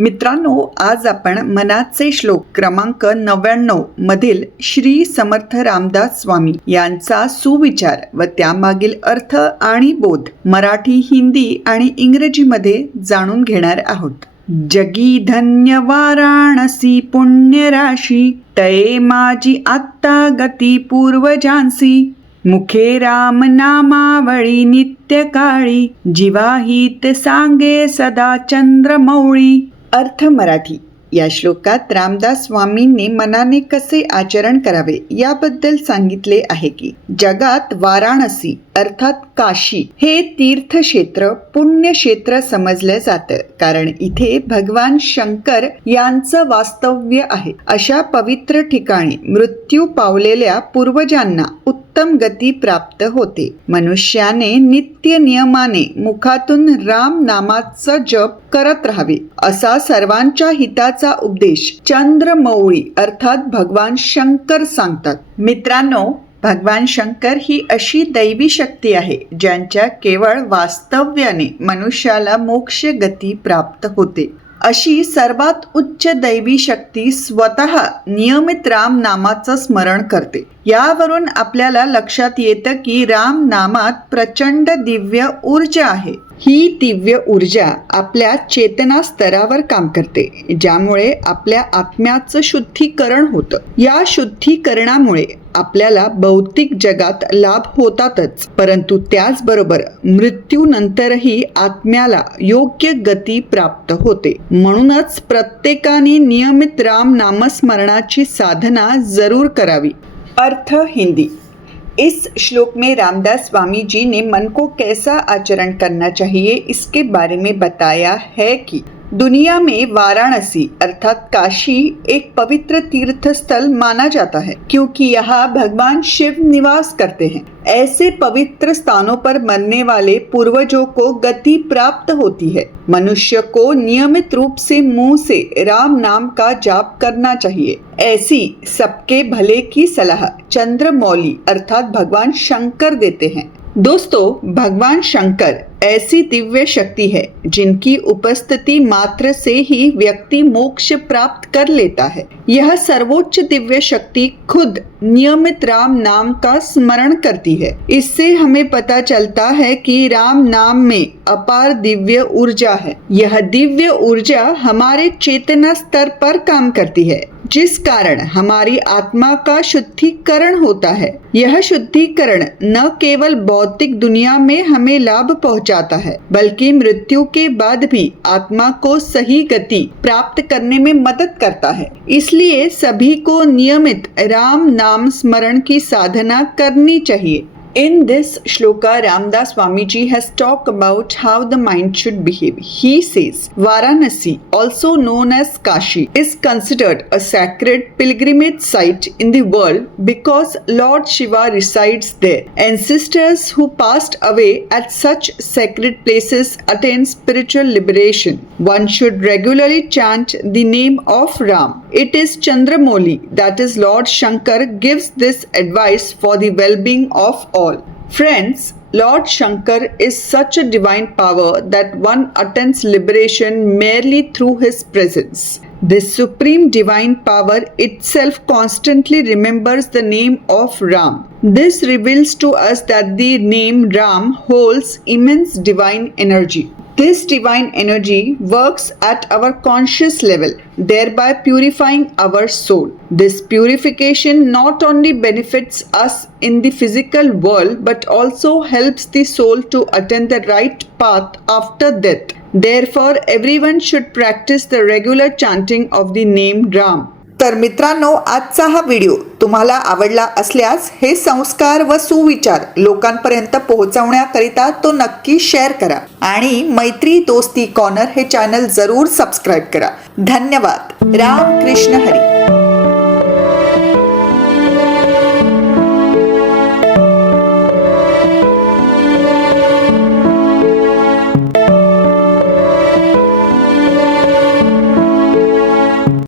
मित्रांनो, आज आपण मनाचे श्लोक क्रमांक 99 मधील श्री समर्थ रामदास स्वामी यांचा सुविचार व त्यामागील अर्थ आणि बोध मराठी, हिंदी आणि इंग्रजीमध्ये जाणून घेणार आहोत. जगी धन्य वाराणसी पुण्यराशी, तये माझी आत्ता गती पूर्वजांसी. मुखे राम नामावळी नित्य काळी, जीवाहित सांगे सदा चंद्रमौळी. अर्थ मराठी. या श्लोकात रामदास स्वामींनी मनाने कसे आचरण करावे याबद्दल सांगितले आहे की जगात वाराणसी अर्थात काशी हे तीर्थक्षेत्र पुण्यक्षेत्र समजले जातं, कारण इथे भगवान शंकर यांचं वास्तव्य आहे. अशा पवित्र ठिकाणी मृत्यू पावलेल्या पूर्वजांना उत्तम गती प्राप्त होते. मनुष्याने नित्य नियमाने मुखातून राम नामाचा जप करत राहावे असा सर्वांच्या हिताचा उपदेश चंद्रमौळी अर्थात भगवान शंकर सांगतात. मित्रांनो, भगवान शंकर ही अशी दैवी शक्ती आहे ज्यांच्या केवळ वास्तव्याने मनुष्याला मोक्ष गती प्राप्त होते. अशी सर्वात उच्च दैवी शक्ती स्वतः नियमित राम नामाचं स्मरण करते. यावरून आपल्याला लक्षात येतं की राम नामात प्रचंड दिव्य ऊर्जा आहे. ही दिव्य ऊर्जा आपल्या चेतना स्तरावर काम करते, ज्यामुळे आपल्या आत्म्याचं शुद्धीकरण होतं. या शुद्धीकरणामुळे आपल्याला भौतिक जगात लाभ होतातच, परंतु त्याचबरोबर मृत्यूनंतरही आत्म्याला योग्य गती प्राप्त होते. म्हणूनच प्रत्येकाने नियमित राम नामस्मरणाची साधना जरूर करावी. अर्थ हिंदी. इस श्लोक में रामदास स्वामी जी ने मन को कैसा आचरण करना चाहिए इसके बारे में बताया है कि दुनिया में वाराणसी अर्थात काशी एक पवित्र तीर्थ स्थल माना जाता है, क्योंकि यहाँ भगवान शिव निवास करते हैं. ऐसे पवित्र स्थानों पर मरने वाले पूर्वजों को गति प्राप्त होती है. मनुष्य को नियमित रूप से मुंह से राम नाम का जाप करना चाहिए. ऐसी सबके भले की सलाह चंद्रमौली अर्थात भगवान शंकर देते हैं. दोस्तों, भगवान शंकर ऐसी दिव्य शक्ति है जिनकी उपस्थिति मात्र से ही व्यक्ति मोक्ष प्राप्त कर लेता है. यह सर्वोच्च दिव्य शक्ति खुद नियमित राम नाम का स्मरण करती है. इससे हमें पता चलता है कि राम नाम में अपार दिव्य ऊर्जा है. यह दिव्य ऊर्जा हमारे चेतना स्तर पर काम करती है, जिस कारण हमारी आत्मा का शुद्धिकरण होता है. यह शुद्धिकरण न केवल भौतिक दुनिया में हमें लाभ पहुंचाता है, बल्कि मृत्यु के बाद भी आत्मा को सही गति प्राप्त करने में मदद करता है. इसलिए सभी को नियमित राम नाम स्मरण की साधना करनी चाहिए. In this shloka, Ramdas Swamiji has talked about how the mind should behave. He says, Varanasi, also known as Kashi, is considered a sacred pilgrimage site in the world because Lord Shiva resides there. Ancestors who passed away at such sacred places attain spiritual liberation. One should regularly chant the name of Ram. It is Chandramoli, that is Lord Shankar, gives this advice for the well-being of all. Friends, Lord Shankar is such a divine power that one attains liberation merely through his presence. This supreme divine power itself constantly remembers the name of Ram. This reveals to us that the name Ram holds immense divine energy. This divine energy works at our conscious level, thereby purifying our soul. This purification not only benefits us in the physical world but also helps the soul to attain the right path after death. Therefore, everyone should practice the regular chanting of the name Ram. तर मित्रांनो, आजचा हा video तुम्हाला आवडला असल्यास हे संस्कार व सुविचार लोकांपर्यंत पोहोचवण्याकरिता तो नक्की शेअर करा आणि मैत्री दोस्ती कॉर्नर हे चॅनल जरूर सबस्क्राईब करा. धन्यवाद. राम कृष्ण हरी.